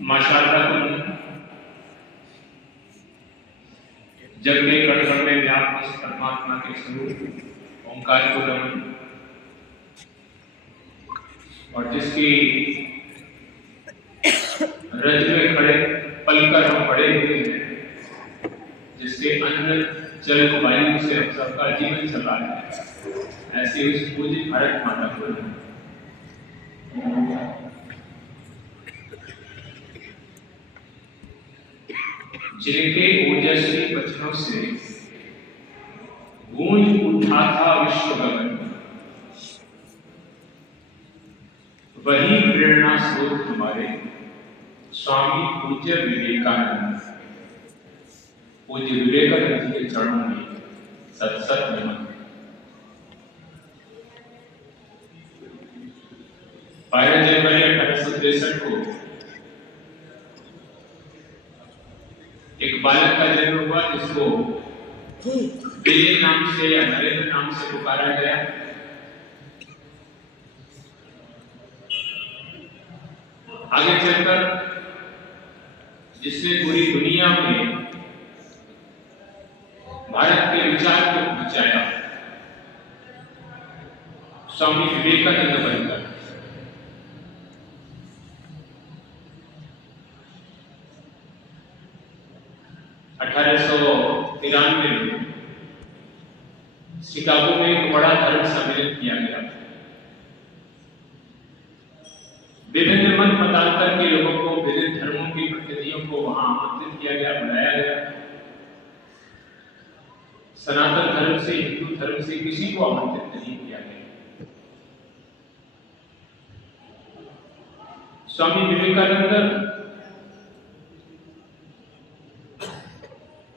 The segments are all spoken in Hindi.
माशाअल्लाह तुम जग में कण कण में व्याप्त इस परमात्मा के स्वरूप ओंकार को नमन और जिसकी रज में खड़े पलकर हम पड़े हुए हैं, जिसके अन्न जल वायु से हम सबका जीवन चल रहा है, ऐसे उस पूज्य भारत माता को नमन। जिनके ओजस्वी वचनों से गूंज उठा था विश्व गगन, वही प्रेरणा स्रोत हमारे स्वामी पूज्य विवेकानंद। पूज्य विवेकानंद जी के चरणों में सत सत नमन। जनवरी 1863 को एक बालक का जन्म हुआ जिसको बिलियन नाम से या नरेंद्र नाम से पुकारा गया। आगे चलकर जिसने पूरी दुनिया में भारत के विचार को पहुंचाया, स्वामी विवेकानंद बनकर। में शिकागो में एक बड़ा धर्म सम्मेलन किया गया। विभिन्न मत मतांतर के लोगों को, विभिन्न धर्मों के प्रतिनिधियों को वहां आमंत्रित किया गया, बुलाया गया। सनातन धर्म से, हिंदू धर्म से किसी को आमंत्रित नहीं किया गया। स्वामी विवेकानंद,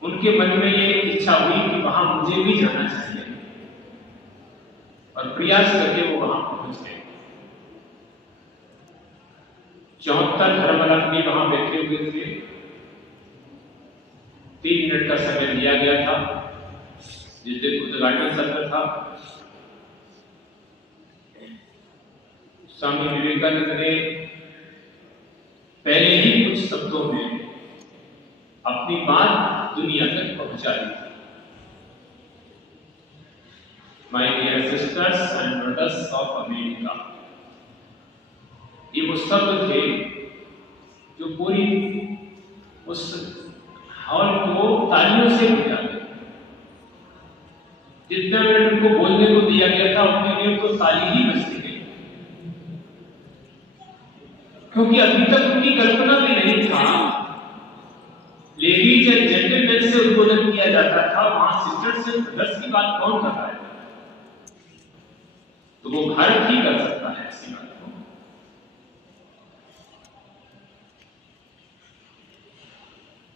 उनके मन में ये इच्छा हुई कि वहां मुझे भी जाना चाहिए, और प्रयास करके वो वहां पहुंच गए। 74 धर्मावलंबी वहां बैठे हुए थे। 3 मिनट का समय दिया गया था। जिस दिन उद्घाटन सत्र था, स्वामी विवेकानंद ने पहले ही कुछ शब्दों में अपनी बात दुनिया तक पहुंचा दी। My dear sisters and brothers of America, ये वो शब्द थे जो पूरी उस हॉल को तालियों से गुंजा गया। जितना मिनट उनको बोलने को दिया गया था, उतनी देर तो ताली ही बजती गई, क्योंकि अभी तक उनकी कल्पना भी नहीं था। लेडीज एंड जेंटलमैन से उद्बोधन किया जाता था, वहां सिस्टर से ब्रदर्स की बात कौन कर रहा है? तो वो भारत ही कर सकता है ऐसी बात को।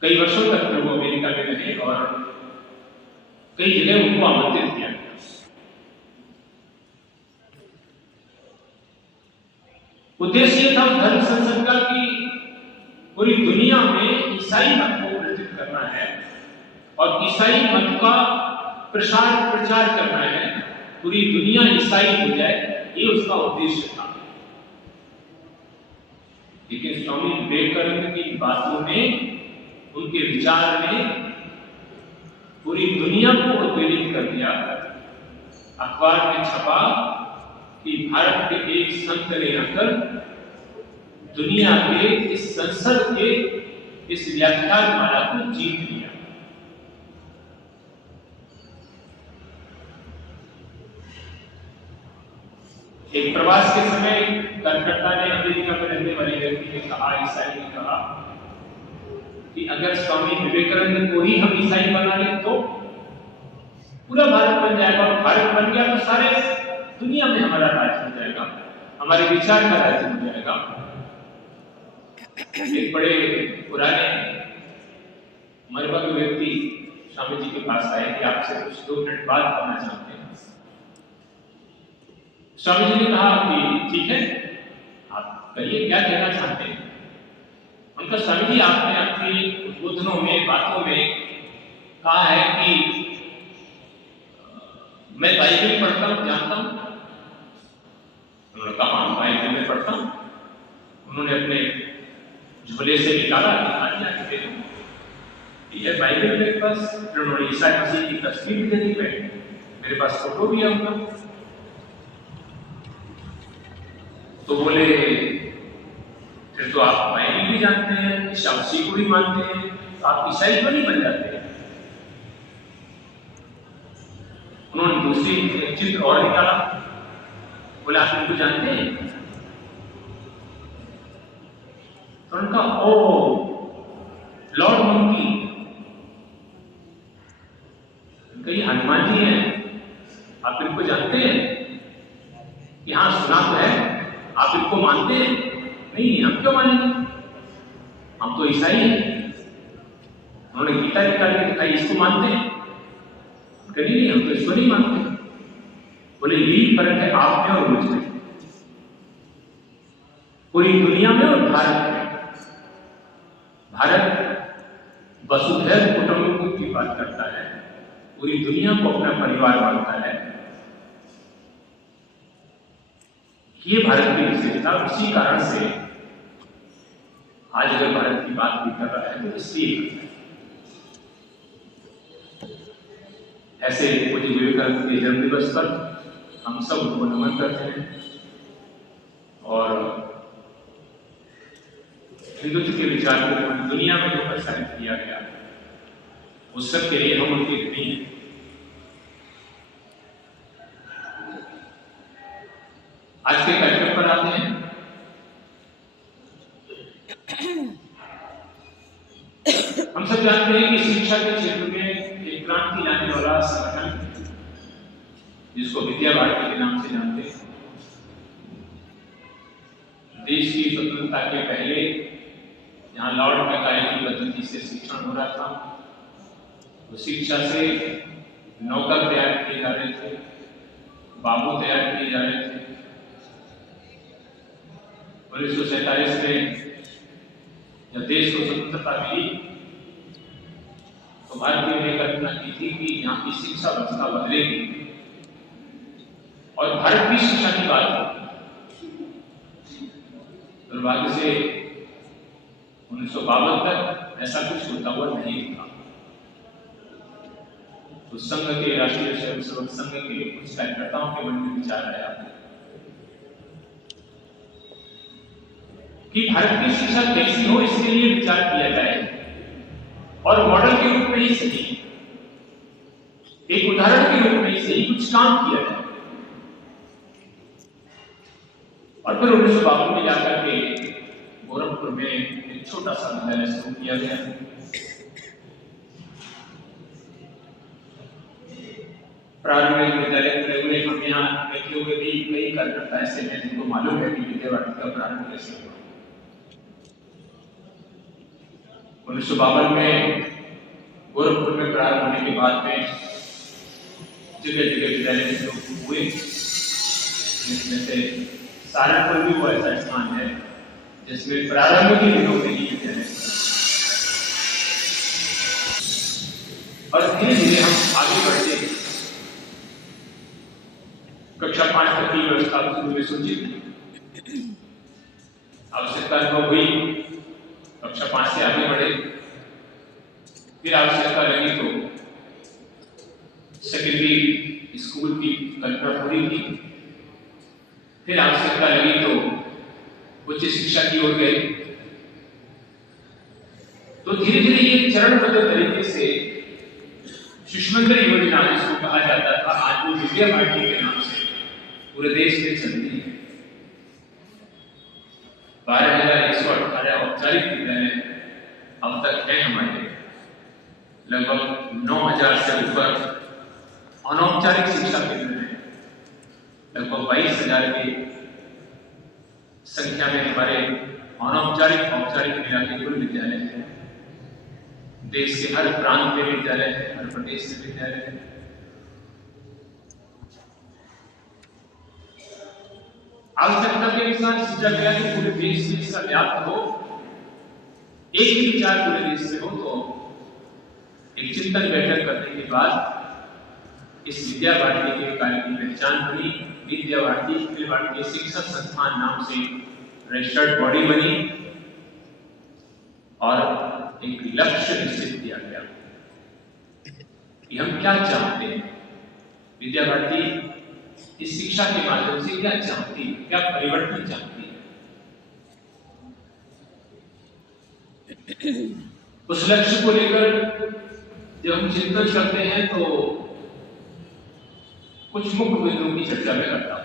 कई वर्षों तक वो अमेरिका में रहे और कई जगह उनको आमंत्रित किया गया। उद्देश्य था धर्म संसद का कि पूरी दुनिया में ईसाई मत को प्रचारित करना है और ईसाई मत का प्रचार करना है, पूरी दुनिया ईसाई हो जाए, ये उसका उद्देश्य था। लेकिन स्वामी विवेकानंद की बातों ने, उनके विचार ने पूरी दुनिया को उत्तेजित कर दिया। अखबार में छपा कि भारत के एक संत ने आकर दुनिया के इस संसद के इस व्याख्यान माला को जीत लिया। एक प्रवास के समय कलकत्ता ने, अमेरिका में रहने वाले व्यक्ति ने कहा, ईसाई ने कहा कि अगर स्वामी विवेकानंद को ही हम ईसाई बना लें तो पूरा भारत बन जाएगा, और भारत बन गया तो सारे दुनिया में हमारा राज्य हो जाएगा, हमारे विचार का राज्य हो जाएगा। एक बड़े पुराने मरबक व्यक्ति स्वामी जी के पास आए कि आपसे कुछ 2 मिनट बात करना चाहते हैं। स्वामी जी ने कहा कि ठीक है, आप कहिए क्या कहना चाहते हैं। उनका, स्वामी जी आपने अपनी उद्बोधनों में, बातों में कहा है कि मैं बाइबल पढ़ता हूं, जानता हूं। उन्होंने कहा बाइबल में पढ़ता हूं। उन्होंने अपने झोले से निकाला, दिखा दिया कि देखो ये बाइबल मेरे पास। फिर उन्होंने ईसा मसीह की तस्वीर भी दे दी, मेरे पास फोटो भी है उनका। तो बोले फिर तो आप बाइबल भी जानते हैं, ईसा मसीह को भी मानते हैं, तो आप ईसाई क्यों नहीं बन जाते? उन्होंने दूसरी चित्र और निकाला, बोले आप इनको जानते हैं? तो उनका ओ लॉर्ड मंकी, कई हनुमान जी हैं, आप इनको जानते हैं? यहां सुना तो है, आप इनको मानते हैं? नहीं, हम क्यों मानेंगे, हम तो ईसाई हैं। उन्होंने गीता निकाल के दिखाई, इसको मानते हैं? नहीं, हम तो इसको नहीं मानते। बोले यही फर्क है आप में और मुझ में, पूरी दुनिया में और भारत में। भारत वसुधैव कुटुंबकम की बात करता है, पूरी दुनिया को अपना परिवार मानता है। ये भारत की विशेषता। उसी कारण से आज अगर भारत की बात भी कर रहा है तो इसलिए ऐसे पूज्य विवेकानंद के जन्म दिवस पर हम सब उनको नमन करते हैं और हिंदुत्व के विचार को पूरी दुनिया में जो प्रसारित किया गया उस सब के लिए हम उनके ऋणी हैं। आज के कार्यक्रम पर आते हैं। हम सब जानते हैं कि शिक्षा के क्षेत्र में एक क्रांति लाने वाला संगठन जिसको विद्या भारती के नाम से जानते हैं, देश की स्वतंत्रता के पहले यहाँ लॉर्ड मैकाले की पद्धति से शिक्षण हो रहा था। तो शिक्षा से नौकर तैयार किए जा रहे थे, बाबू तैयार किए जा रहे थे। 1947 में जब देश को स्वतंत्रता मिली तो भारतीयों ने कल्पना की थी कि यहाँ की शिक्षा व्यवस्था बदलेगी और भारत की शिक्षा की बात होगी। दुर्भाग्य से 1952 तक ऐसा कुछ होता हुआ नहीं था। तो संघ के राष्ट्रीय स्वयंसेवक संघ के कुछ कार्यकर्ताओं के मन में विचार आया कि भारत की शिक्षा कैसी हो, इसके लिए विचार किया जाए और मॉडल के रूप में ही सही, एक उदाहरण के रूप में ही सही कुछ काम किया जाए। और फिर 1952 में जाकर के गोरखपुर में एक छोटा सा विद्यालय शुरू किया गया। प्रारंभिक विद्यालय खुले हुए, हम यहाँ बैठे हुए भी कई कार्यकर्ता ऐसे हैं जिनको मालूम है कि विद्या भारती का प्रारंभ कैसे हुआ। 1952 में गोरखपुर में प्रारंभ होने के बाद में जगह जगह विद्यालय शुरू हुए, जिसमें से सहारनपुर भी वो ऐसा स्थान है जिसमें प्रारंभ के दिनों में ही विद्यालय, और धीरे धीरे हम आगे बढ़ते हैं। कक्षा 5 तक की व्यवस्था शुरू में सूचित आवश्यकता अनुभव हुई, कक्षा 5 से आगे बढ़े, फिर आवश्यकता लगी तो सेकेंडरी स्कूल की कल्पना पूरी की, फिर आवश्यकता लगी तो उच्च शिक्षा की ओर गए। तो धीरे धीरे ये चरणबद्ध तरीके से शिशुमंदिर योजना जिसको कहा जाता था, आज वो विद्या भारती के नाम से पूरे देश में चलती है। 12,118 औपचारिक विद्यालय अब तक है हमारे, लगभग 9,000 से ऊपर अनौपचारिक शिक्षा केंद्र है, लगभग 22,000 की संख्या में हमारे अनौपचारिक औपचारिक मिला के कुल विद्यालय है। देश के हर प्रांत में विद्यालय है, हर प्रदेश में विद्यालय है। आवश्यकता के अनुसार सोचा गया कि पूरे देश में इसका व्याप्त हो, एक ही विचार पूरे देश में हो। तो एक चिंतन बैठक करने के बाद इस विद्या भारती के कार्य की पहचान हुई। विद्या भारती अखिल भारतीय शिक्षा संस्थान नाम से रजिस्टर्ड बॉडी बनी और एक लक्ष्य निश्चित किया गया कि हम क्या चाहते हैं। विद्या भारती इस शिक्षा के माध्यम से क्या चाहती है, क्या परिवर्तन चाहती है। उस लक्ष्य को लेकर जब हम चिंतन करते हैं तो कुछ मुख्य बिंदुओं की चर्चा में करता हूं।